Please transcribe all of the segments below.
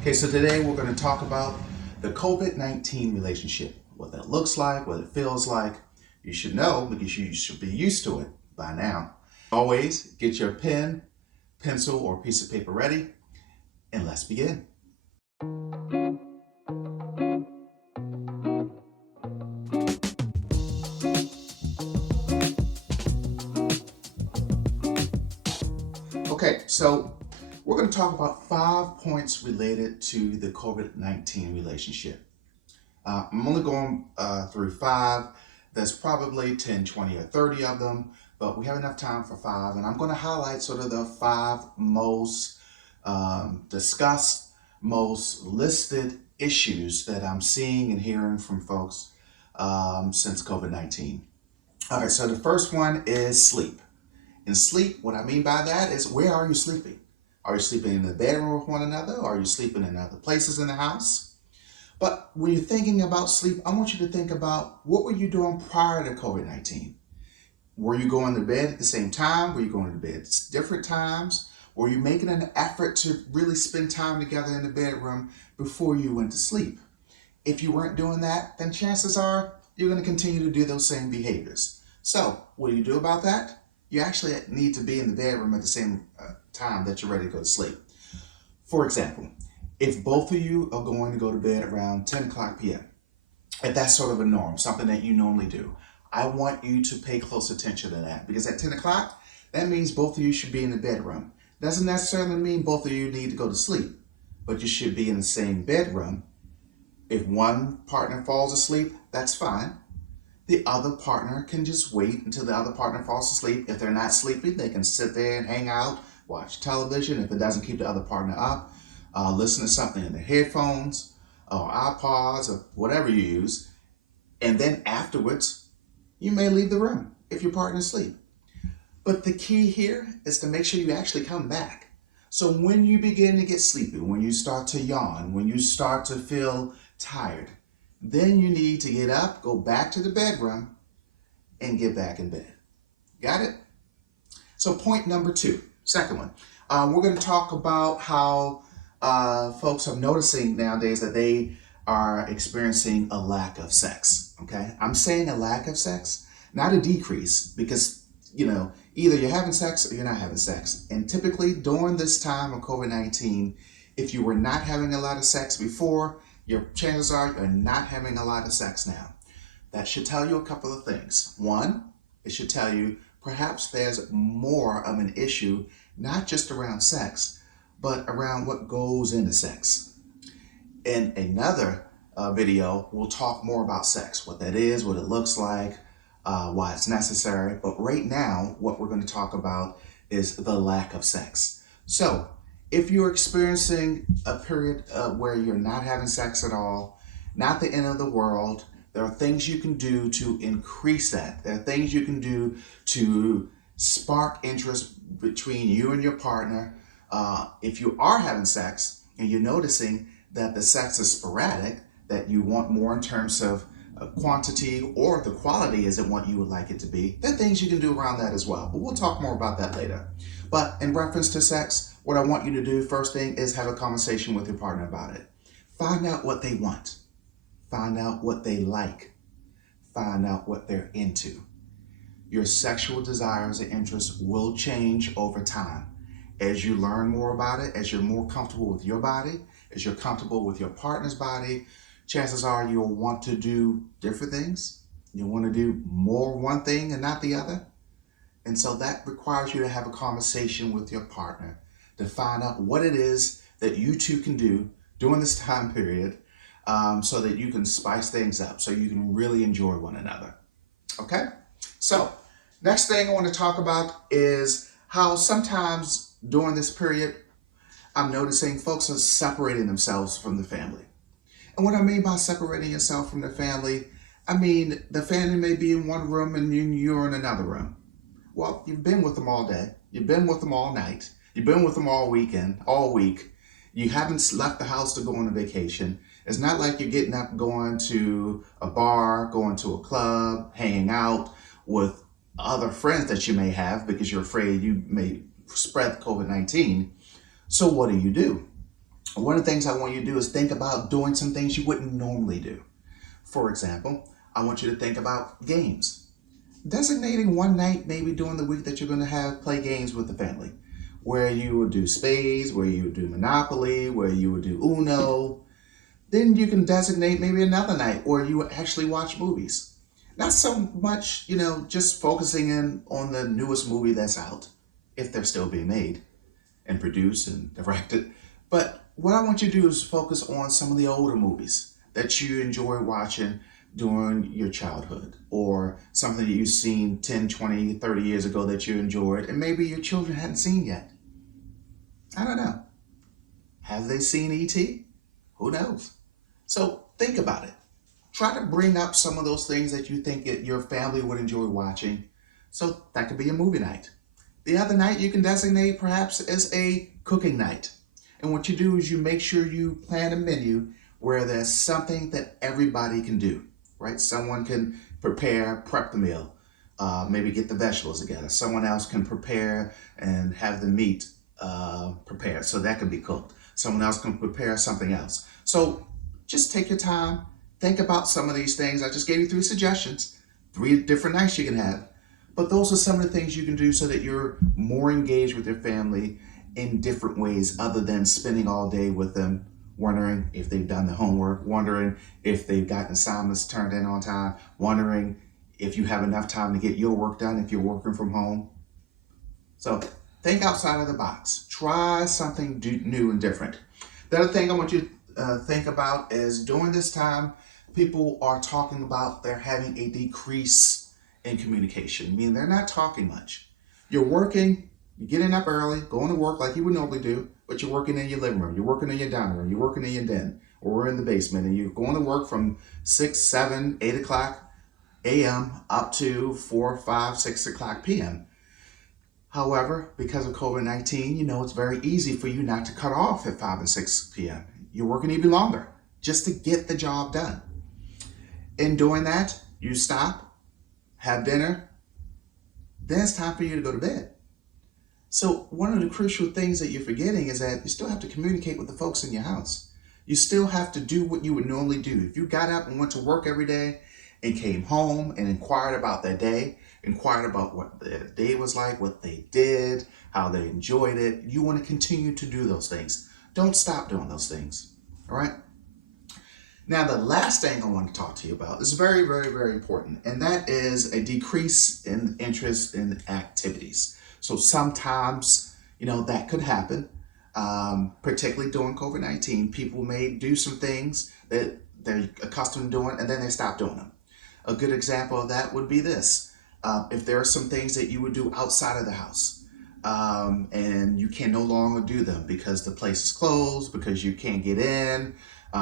Okay, so today we're going to talk about the COVID-19 relationship, what that looks like, what it feels like. You should know because you should be used to it by now. Always get your pen, pencil, or piece of paper ready, and let's begin. Okay, so we're going to talk about 5 points related to the COVID-19 relationship. I'm only going through five. There's probably 10, 20, or 30 of them, but we have enough time for five. And I'm going to highlight sort of the five most discussed, most listed issues that I'm seeing and hearing from folks since COVID-19. All right, so the first one is sleep. In sleep, what I mean by that is where are you sleeping? Are you sleeping in the bedroom with one another? Are you sleeping in other places in the house? But when you're thinking about sleep, I want you to think about what were you doing prior to COVID-19? Were you going to bed at the same time? Were you going to bed at different times? Were you making an effort to really spend time together in the bedroom before you went to sleep? If you weren't doing that, then chances are you're going to continue to do those same behaviors. So what do you do about that? You actually need to be in the bedroom at the same time that you're ready to go to sleep. For example, if both of you are going to go to bed around 10 o'clock p.m., if that's sort of a norm, something that you normally do, I want you to pay close attention to that because at 10 o'clock, that means both of you should be in the bedroom. Doesn't necessarily mean both of you need to go to sleep, but you should be in the same bedroom. If one partner falls asleep, that's fine. The other partner can just wait until the other partner falls asleep. If they're not sleeping, they can sit there and hang out, watch television. If it doesn't keep the other partner up, listen to something in their headphones or iPods or whatever you use. And then afterwards, you may leave the room if your partner's asleep. But the key here is to make sure you actually come back. So when you begin to get sleepy, when you start to yawn, when you start to feel tired, then you need to get up, go back to the bedroom, and get back in bed. Got it? So point number two, second one, we're going to talk about how folks are noticing nowadays that they are experiencing a lack of sex. Okay, I'm saying a lack of sex, not a decrease, because either you're having sex or you're not having sex. And typically during this time of COVID-19, if you were not having a lot of sex before, your chances are you're not having a lot of sex now. That should tell you a couple of things. One, it should tell you perhaps there's more of an issue, not just around sex, but around what goes into sex. In another video, we'll talk more about sex, what that is, what it looks like, why it's necessary. But right now, what we're going to talk about is the lack of sex. So if you're experiencing a period where you're not having sex at all, not the end of the world, there are things you can do to increase that. There are things you can do to spark interest between you and your partner. If you are having sex and you're noticing that the sex is sporadic, that you want more in terms of quantity or the quality isn't what you would like it to be, there are things you can do around that as well. But we'll talk more about that later. But in reference to sex, what I want you to do first thing is have a conversation with your partner about it. Find out what they want. Find out what they like. Find out what they're into. Your sexual desires and interests will change over time. As you learn more about it, as you're more comfortable with your body, as you're comfortable with your partner's body, chances are you'll want to do different things. You'll want to do more one thing and not the other. And so that requires you to have a conversation with your partner to find out what it is that you two can do during this time period so that you can spice things up, so you can really enjoy one another. Okay? So next thing I want to talk about is how sometimes during this period, I'm noticing folks are separating themselves from the family. And what I mean by separating yourself from the family, I mean the family may be in one room and you're in another room. Well, you've been with them all day. You've been with them all night. You've been with them all weekend, all week. You haven't left the house to go on a vacation. It's not like you're getting up, going to a bar, going to a club, hanging out with other friends that you may have because you're afraid you may spread COVID-19. So what do? One of the things I want you to do is think about doing some things you wouldn't normally do. For example, I want you to think about games. Designating one night, maybe during the week, that you're going to have play games with the family, where you would do spades, where you would do Monopoly, where you would do Uno. Then you can designate maybe another night where you would actually watch movies. Not so much, just focusing in on the newest movie that's out, if they're still being made and produced and directed. But what I want you to do is focus on some of the older movies that you enjoy watching during your childhood, or something that you've seen 10, 20, 30 years ago that you enjoyed and maybe your children hadn't seen yet. I don't know. Have they seen E.T.? Who knows? So think about it. Try to bring up some of those things that you think that your family would enjoy watching. So that could be a movie night. The other night you can designate perhaps as a cooking night. And what you do is you make sure you plan a menu where there's something that everybody can do, right? Someone can prep the meal, maybe get the vegetables together. Someone else can prepare and have the meat prepared, so that can be cooked. Someone else can prepare something else. So just take your time, think about some of these things. I just gave you 3 suggestions, 3 different nights you can have. But those are some of the things you can do so that you're more engaged with your family in different ways, other than spending all day with them, wondering if they've done the homework, wondering if they've gotten assignments turned in on time, wondering if you have enough time to get your work done if you're working from home. So think outside of the box. Try something new and different. The other thing I want you to think about is during this time, people are talking about they're having a decrease in communication, meaning they're not talking much. You're working, you're getting up early, going to work like you would normally do, but you're working in your living room, you're working in your dining room, you're working in your den, or in the basement, and you're going to work from 6, 7, 8 o'clock a.m. up to 4, 5, 6 o'clock p.m. However, because of COVID-19, it's very easy for you not to cut off at 5 and 6 p.m. You're working even longer just to get the job done. In doing that, you stop, have dinner, then it's time for you to go to bed. So one of the crucial things that you're forgetting is that you still have to communicate with the folks in your house. You still have to do what you would normally do. If you got up and went to work every day and came home and inquired about their day, inquired about what their day was like, what they did, how they enjoyed it, you want to continue to do those things. Don't stop doing those things, all right? Now, the last thing I want to talk to you about is very, very, very important, and that is a decrease in interest in activities. So sometimes, that could happen, particularly during COVID-19. People may do some things that they're accustomed to doing, and then they stop doing them. A good example of that would be this. If there are some things that you would do outside of the house, and you can no longer do them because the place is closed, because you can't get in,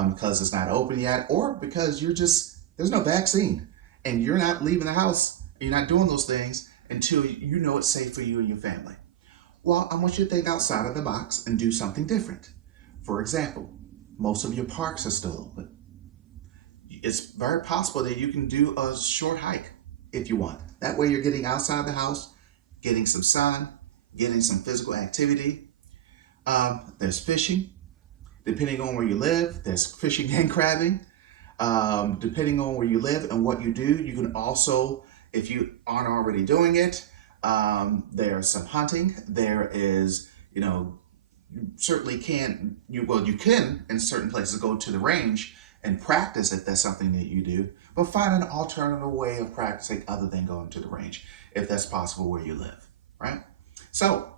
because it's not open yet, or because there's no vaccine and you're not leaving the house, you're not doing those things until you know it's safe for you and your family. Well, I want you to think outside of the box and do something different. For example, most of your parks are still open. It's very possible that you can do a short hike if you want. That way you're getting outside the house, getting some sun, getting some physical activity. There's fishing. Depending on where you live, there's fishing and crabbing. Depending on where you live and what you do, you can also, if you aren't already doing it, there's some hunting. There is, you certainly you can in certain places go to the range and practice if that's something that you do, but find an alternative way of practicing other than going to the range, if that's possible where you live, right? So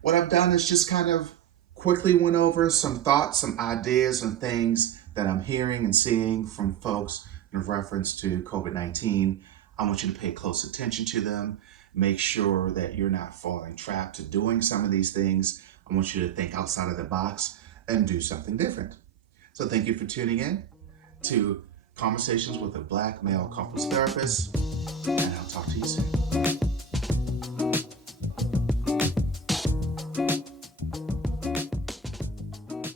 what I've done is just kind of quickly went over some thoughts, some ideas, and things that I'm hearing and seeing from folks in reference to COVID-19. I want you to pay close attention to them. Make sure that you're not falling trapped to doing some of these things. I want you to think outside of the box and do something different. So thank you for tuning in to Conversations with a Black Male Couples Therapist, and I'll talk to you soon.